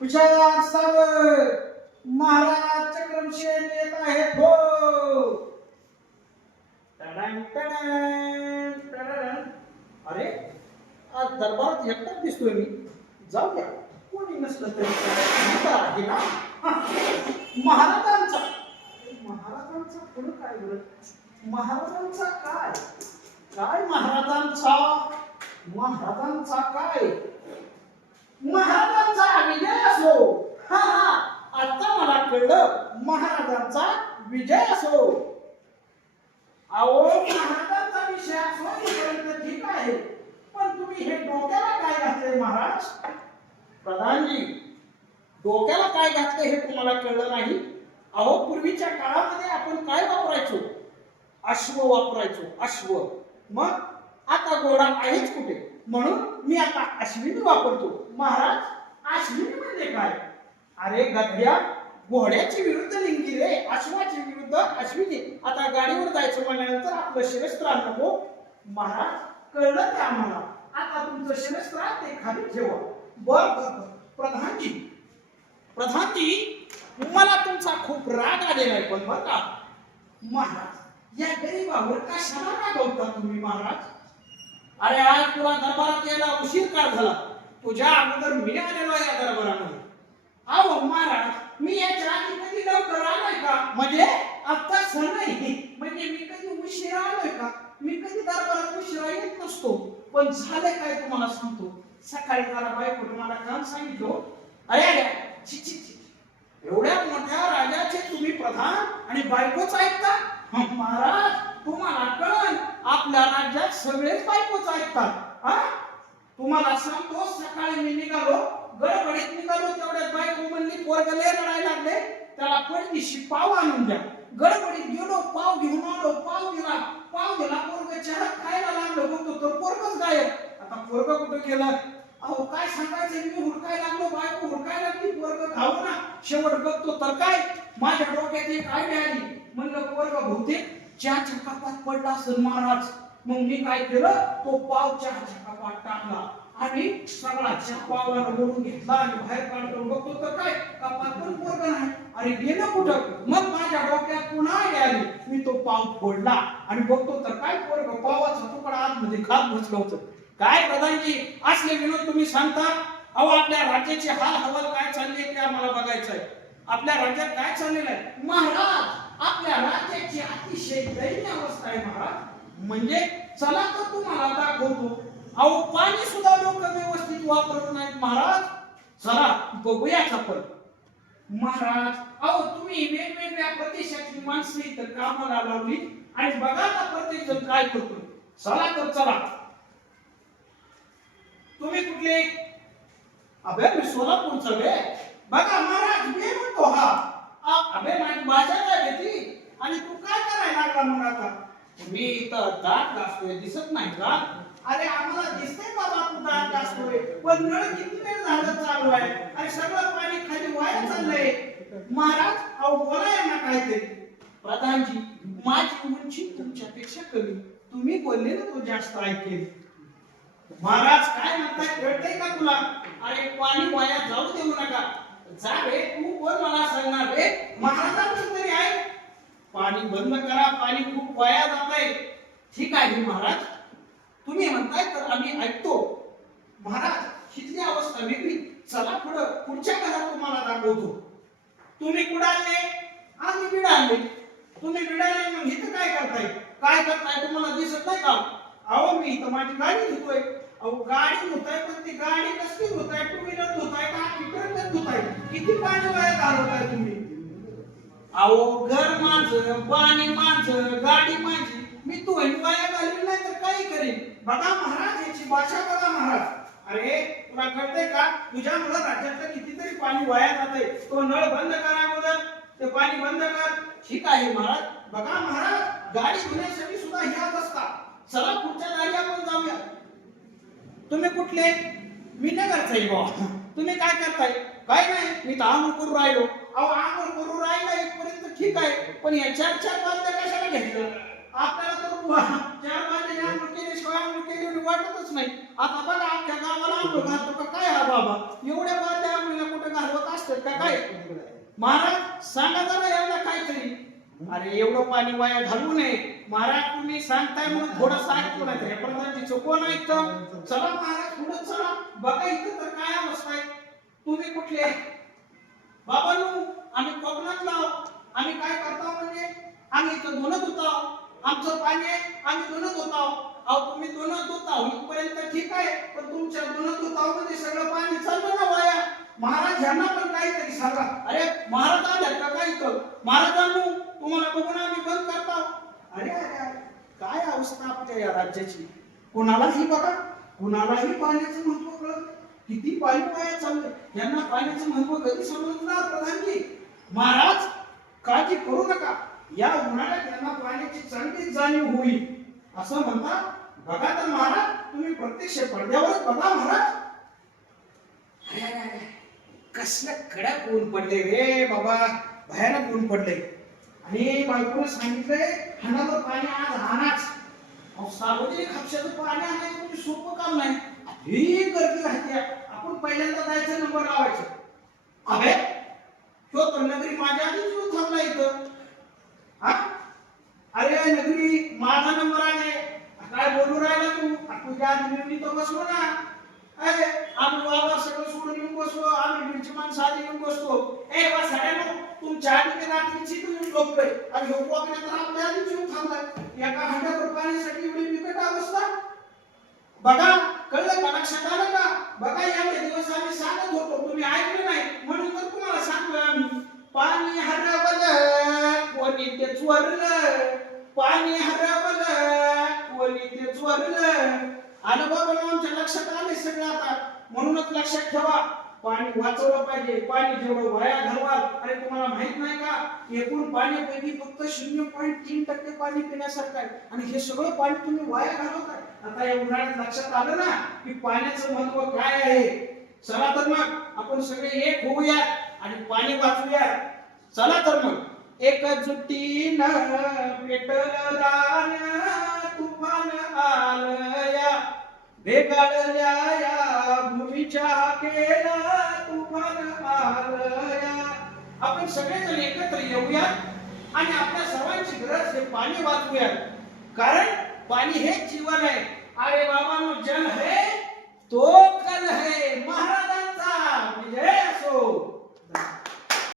हुशार सावध महाराज चक्रमशेन येत आहेत हो. अरे आज दरबारात एकटाच दिसतोय मी. जाऊ द्या. कोणी नसलं तरी आहे ना? महाराजांचा. महाराजांचा पुढं काय बोलत महाराजांचा काय? काय महाराजांचा? महाराजांचा काय? महाराज विजय असो हा हा आता मला कळलं महाराजांचा विजय असो. अहो महाराजांचा विषय असो इथपर्यंत ठीक आहे पण तुम्ही हे डोक्याला काय घातले महाराज? प्रधानजी डोक्याला काय घातले हे तुम्हाला कळलं नाही? अहो पूर्वीच्या काळामध्ये आपण काय वापरायचो? अश्व वापरायचो अश्व. मग आता घोडा आहेच कुठे? म्हणून मी आता अश्विनी वापरतो. महाराज अश्विनी म्हणजे काय? अरे गद्या घोड्याची विरुद्ध लिंगी रे अश्वाची विरुद्ध अश्विनी. आता गाडीवर जायचं म्हणल्यानंतर आपलं शिरस्त्र नको. महाराज कळलं ते आम्हाला? आता तुमचं शिरस्त्र ते खाली ठेवा. बर बर प्रधानजी प्रधानजी मला तुमचा खूप राग आलेला आहे पण बरं का? महाराज या गरीबावर कशाला रागवता तुम्ही महाराज? अरे आज तुला दरबारात यायला उशीर का झाला? तुझ्या अगोदर मी आलेलो या दरबारामध्ये. अहो महाराज मी याच्या आधी कधी लवकर आलोय का? म्हणजे आता सण नाही म्हणजे मी कधी उशिरा आलोय का? मी कधी दरबारात उशिरा येत नसतो. पण झालं काय तुम्हाला सांगतो? सकाळी मला बायको तुम्हाला काम सांगितलं. अरे अरे छी एवढ्या मोठ्या राजाचे तुम्ही प्रधान आणि बायकोच ऐकता महाराज तुम्हाला कळण आपल्या राज्यात सगळेच बायकोच ऐकतात हा? तुम्हाला सांगतो सकाळी मी निघालो गडबडीत निघालो तेवढ्यात बायको म्हणली पोरग लय रडायला लागले. त्याला पडदिशी पाव आणून द्या. गडबडीत गेलो पाव घेऊन आलो पाव दिला. पाव दिला पोरग चहा खायला लागलो. बघतो तर पोरगच गायब. आता पोरग कुठं गेला? अहो काय सांगायचं मी हुडकाय लागलो बायको हुडकाय लागली. पोरग खाऊ ना. शेवट बघतो तर काय? माझ्या डोक्यात एक आयडिया आली. म्हणलं पोरग बहुतेक चहाच्या कपात पडला असेल महाराज. मग मी काय केलं? तो पाव चहाच्या कपात टाकला आणि सगळा चहा पावाला ओढून घेतला आणि बाहेर काढतो बघतो तर काय? कपातून पोरग नाही. आणि गेलं कुठं? मग माझ्या डोक्यात पुन्हा idea आली मी तो पाव फोडला. आणि बघतो तर काय पोरग? पावाचा तुकडा आतमध्ये खात बसलं होतं. काय प्रधानजी असले विनोद तुम्ही सांगता? अहो आपल्या राज्याची हाल हवाल काय चालली ते आम्हाला बघायचंय आपल्या राज्यात काय चाललेलं आहे? महाराज आपल्या राज्याची अतिशय दैन्य अवस्था आहे महाराज. म्हणजे चला तर तुम्हाला दाखवतो. अहो पाणी सुद्धा लोक व्यवस्थित वापरत नाहीत महाराज. चला बघूयाच आपण महाराज अहो तुम्ही वेगवेगळ्या प्रदेशातली माणसं इथं कामाला लावली आणि बघा ना प्रत्येक जण काय करतो चला तर चला. तुम्ही कुठले? अबे मी सोलापूरचा रे. बघा महाराज मी म्हणतो हा. आ- अबे माझी भाषा काय घेतली आणि तू काय करायला लागला मग आता? मी इथं दात घासतोय दिसत नाही का? अरे आम्हाला दिसतंय बाबा तू दात घासतोय? पण नळ किती वेळ झालं चालू आहे? आणि सगळं पाणी खाली वाया चाललंय. महाराज अहो बोलाय ना काहीतरी. प्रधानजी माझी उंची तुमच्यापेक्षा कमी. तुम्ही बोलले ना तो जास्त ऐकेल. महाराज काय म्हणताय? कळतंय का तुला? अरे पाणी वाया जाऊ देऊ नका. जा रे तू कोण मला सांगणार रे. महाराजांचं तरी आहे. पाणी बंद करा पाणी खूप वाया जात आहे ठीक आहे महाराज. तुम्ही म्हणताय तर आम्ही ऐकतो. महाराज इथली अवस्था वेगळी. चला पुढं. पुढच्या घरात तुम्हाला दाखवतो. तुम्ही कुडाले आम्ही बिडाले तुम्ही बिडाले मग इथं काय करताय? काय करताय तुम्हाला दिसत नाही का? अहो मी इथं माझी गाडी धुतोय. अहो गाडी धुताय पण ती गाडी कसली धुताय? टू व्हीलर धुताय का? इतर धुताय? किती पाणी वाया घालवताय तुम्ही? अहो घर माझं पाणी माझं गाडी माझी मी तू वाया घालवी नाही तर काही करीन. बघा महाराज याची भाषा बघा महाराज. अरे तुला कळतंय का? तुझ्यामुळे राज्यातलं कितीतरी पाणी वाया जाते तो नळ बंद करा अगोदर. ते पाणी बंद कर. ठीक आहे महाराज. बघा महाराज गाडी धुण्यासाठी सुद्धा ह्याच असतात चला पुढच्या गाडी आपण जाऊया. तुम्ही कुठले? मी नगरचा आहे बुवा. तुम्ही काय करताय? काय नाही मी तर आंघोळ करू राहिलो. अहो आंघोळ करू राहिला इथपर्यंत ठीक आहे. पण या चार चार कशाला घ्यायचं? आपल्याला तर चार बादल्या आंघोळ केल्याशिवाय आंघोळ केली वाटतच नाही. आता बघा अख्ख्या गावाला आंघोळ घालतो का काय हा बाबा? एवढ्या बादल्या आंघोळीला कुठं घालवत असतात का काय? महाराज सांगा जरा यांना काहीतरी. अरे एवढं पाणी वाया घालू नये. महाराज तुम्ही सांगताय म्हणून थोडं ऐकतो नाही हे प्रधानजी कोण ऐकतं चला महाराज पुढे चला. बघा इथं तर काय अवस्था आहे. तुम्ही कुठले? बाबांनो आम्ही कोकणातला आहोत. आम्ही काय करतो म्हणजे आम्ही इथं दोनच होतो आमचं पाणी आहे आम्ही दोनच होतो अहो तुम्ही दोनच होता इथपर्यंत ठीक आहे पण तुमच्या धुणत होता मध्ये म्हणजे सगळं पाणी चाललं ना वाया. महाराज यांना पण काहीतरी सांगा. अरे महाराज आल्या का काय इथं? महाराजांनो तुम्हाला बघून आम्ही बंद करतो अरे अरे अरे काय अवस्था आपल्या या राज्याची? कोणालाही बघा. कोणालाही पाण्याचं महत्त्व कळत किती पाणी वाया चाललंय. यांना पाण्याचं महत्त्व कधी समजणार प्रधानजी. महाराज काळजी करू नका. या उन्हाळ्यात यांना पाण्याची चांगली जाणीव होईल. असं म्हणता बघा तर महाराज तुम्ही प्रत्यक्ष पडद्यावरच बघा महाराज. कसलं कडक ऊन पडले रे बाबा. भयानक ऊन पडले आणि बायकोने सांगितलंय हाणावर पाणी आज हानाच अहो, सार्वजनिक हक्षाचं पाणी आणायचं म्हणजे सोपं काम नाही. ही गर्दी राहते आपण पहिल्यांदा जायचं नंबर लावायचं. अभे तो तर नगरी माझ्या आधीच येऊन थांबला इथं. हा? अरे नगरी माझा नंबर आहे. काय बोलू राहिला तू? तुझ्या आधी तर बसलो ना. अरे आम्ही बाबा सगळं सोडून येऊन बसलो. आम्ही मिरची माणसं आधी येऊन बसतो ए बा सगळ्यांनो तुमच्या आधी मी रात्रीची तू येऊन झोपलोय. आणि झोपू आपल्या तर आपल्या आधीच येऊन थांबलाय. एका हजार पाण्यासाठी एवढी बिकट अवस्था. बघा. कळलं का? लक्षात आलं का? बघा एवढे दिवस आम्ही सांगत होतो. तुम्ही ऐकलं नाही. म्हणून तर तुम्हाला सांगतोय आम्ही. पाणी हरवलं कोणी ते चोरलं. पाणी हरवलं कोणी ते चोरलं. आलं बाबा आमच्या लक्षात आले सगळं आता. म्हणूनच लक्षात ठेवा. पाणी वाचवलं पाहिजे. पाणी जेवढं वाया घालवाल अरे तुम्हाला माहीत नाही का? एकूण पाण्यापैकी फक्त शून्य पॉईंट तीन टक्के पाणी पिण्यासारखं आहे. आणि हे सगळं पाणी तुम्ही वाया घालवताय. आता या उन्हाळ्यात लक्षात आलं ना की पाण्याचं महत्त्व काय आहे? चला तर मग आपण सगळे एक होऊया आणि पाणी वाचूया. चला तर मग. एकजुटीनं पेटलं दान तुफान आलया वेगाळल्या या भूमीच्या केला तुफान मारया आपण सगळेजण एकत्र येऊया आणि आपल्या सर्वांची गरज हे पाणी वाचूया कारण पाणी हे जीवन आहे. अरे बाबा जल है तो कल है महाराज